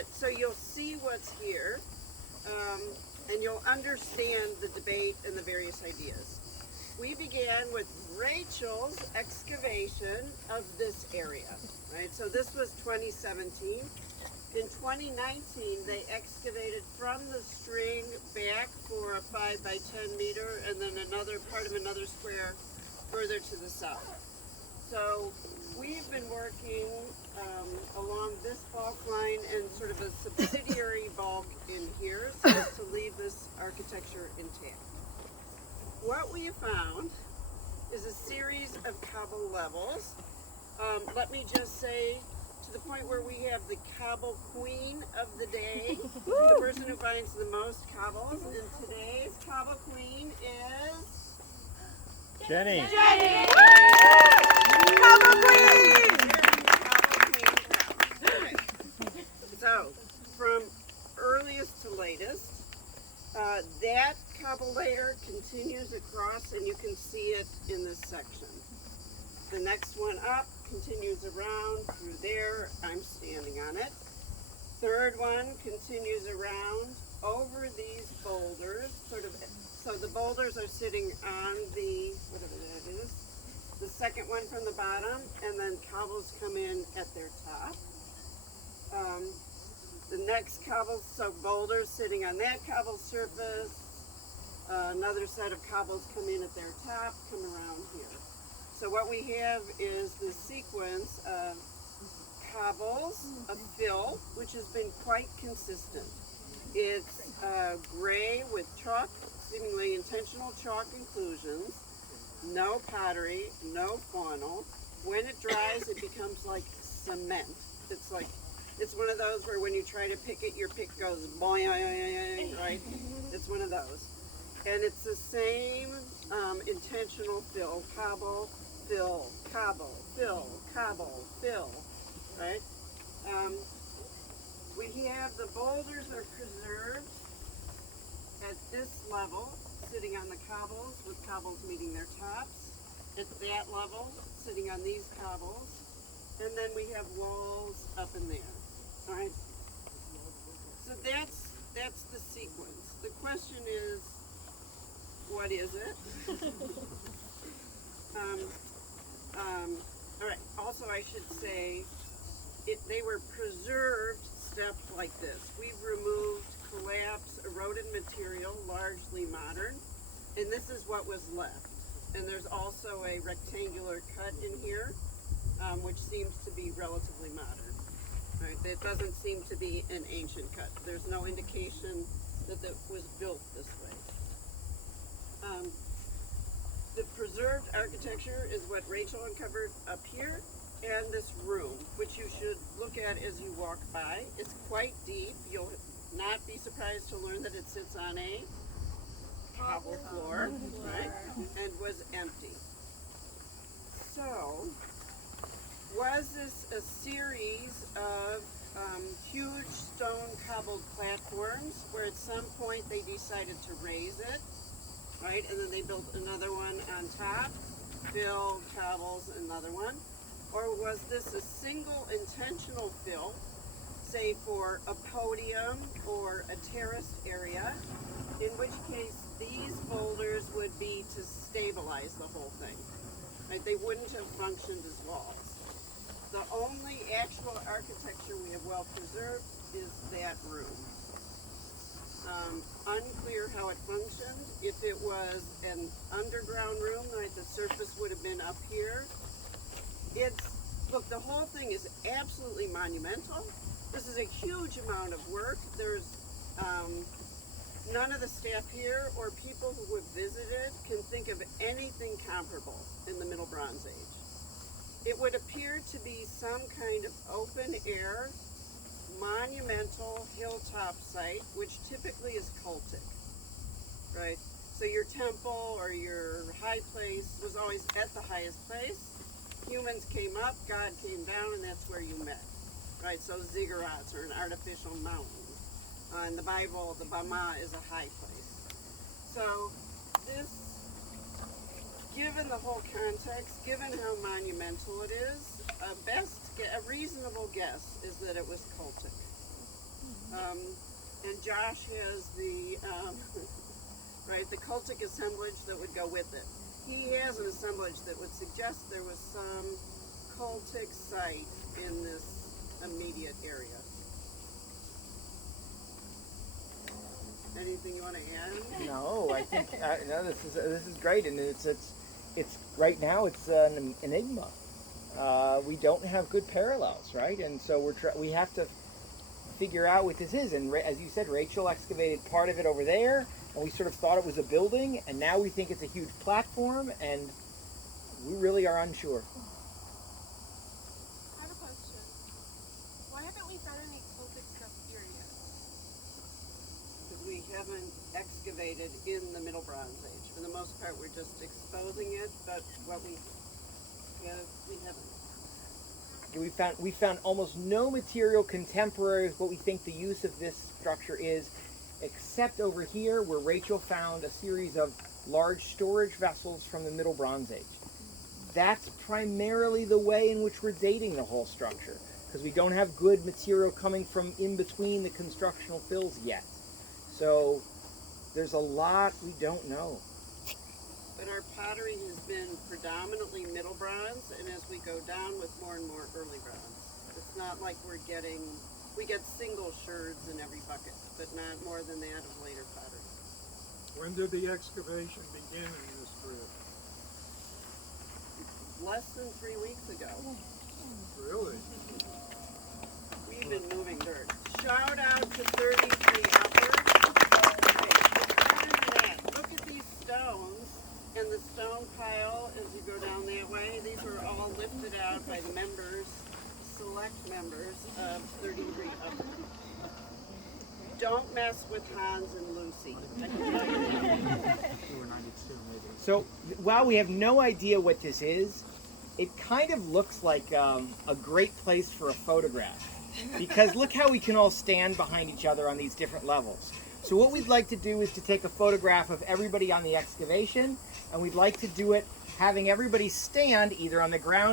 But so you'll see what's here, and you'll understand the debate and the various ideas. We began with Rachel's excavation of this area, right? So this was 2017. In 2019, they excavated from the string back for a 5 by 10 meter, and then another part of another square further to the south. So we've been working along this bulk line and sort of a subsidiary bulk in here so as to leave this architecture intact. What we have found is a series of cobble levels. Let me just say, to the point where we have the cobble queen of the day, the person who finds the most cobbles, and today's cobble queen is Jenny. Jenny! Cobble queen! Okay. So, from earliest to latest, that cobble layer continues across, and you can see it in this section. The next one up continues around through there. I'm standing on it. Third one continues around over these boulders, so the boulders are sitting on the, whatever that is, the second one from the bottom, and then cobbles come in at their top. The next cobbles, so boulders sitting on that cobble surface, another set of cobbles come in at their top, come around here. So what we have is the sequence of cobbles, a fill, which has been quite consistent. It's gray with chalk, seemingly intentional chalk inclusions, no pottery, no faunal. When it dries, it becomes like cement. It's one of those where when you try to pick it, your pick goes boing, right? It's one of those. And it's the same intentional fill, cobble, fill, cobble, fill, cobble, fill, right? We have the boulders are preserved at this level, sitting on the cobbles, with cobbles meeting their tops. At that level, sitting on these cobbles. And then we have walls up in there, all right? So that's the sequence. The question is, what is it? All right, also I should say, they were preserved stepped like this. We've removed collapsed, eroded material, largely modern, and this is what was left. And there's also a rectangular cut in here, which seems to be relatively modern. Right? It doesn't seem to be an ancient cut. There's no indication that it was built this way. The preserved architecture is what Rachel uncovered up here, and this room, which you should look at as you walk by. It's quite deep. You'll not be surprised to learn that it sits on a cobble floor, right? And was empty. So, was this a series of huge stone cobbled platforms where at some point they decided to raise it, right? And then they built another one on top, fill, cobbles, another one? Or was this a single intentional fill, say for a podium or a terraced area, in which case these boulders would be to stabilize the whole thing, right? They wouldn't have functioned as walls. The only actual architecture we have well preserved is that room. Unclear how it functioned. If it was an underground room, right, the surface would have been up here. Look, the whole thing is absolutely monumental. This is a huge amount of work. There's none of the staff here or people who have visited can think of anything comparable in the Middle Bronze Age. It would appear to be some kind of open air, monumental hilltop site, which typically is cultic, right? So your temple or your high place was always at the highest place. Humans came up, God came down, and that's where you met, right? So ziggurats are an artificial mountain. In the Bible, the Bama is a high place. So this, given the whole context, given how monumental it is, a reasonable guess is that it was cultic. And Josh has the, right, the cultic assemblage that would go with it. He has an assemblage that would suggest there was some cultic site in this immediate area. Anything you want to add? No, I think no. This is great, and it's right now it's an enigma. We don't have good parallels, right? And so we have to figure out what this is. And as you said, Rachel excavated part of it over there, and we sort of thought it was a building, and now we think it's a huge platform, and we really are unsure. I have a question. Why haven't we found any cultic stuff here yet? Because we haven't excavated in the Middle Bronze Age. For the most part, we're just exposing it, but what we haven't. We found almost no material contemporary with what we think the use of this structure is, except over here where Rachel found a series of large storage vessels from the Middle Bronze Age. That's primarily the way in which we're dating the whole structure, because we don't have good material coming from in between the constructional fills yet. So there's a lot we don't know. But our pottery has been predominantly Middle Bronze, and as we go down with more and more Early Bronze. It's not like we get single sherds in every bucket, but not more than that of later pottery. When did the excavation begin in this grid? Less than 3 weeks ago. Really? We've been moving dirt. Shout out to 33 Upper. Okay, look at these stones and the stone pile as you go down that way. These were all lifted out by the members, select members of 33 Upper. Don't mess with Hans and Lucy. I can tell you that. So while we have no idea what this is, it kind of looks like a great place for a photograph. Because look how we can all stand behind each other on these different levels. So what we'd like to do is to take a photograph of everybody on the excavation, and we'd like to do it having everybody stand either on the ground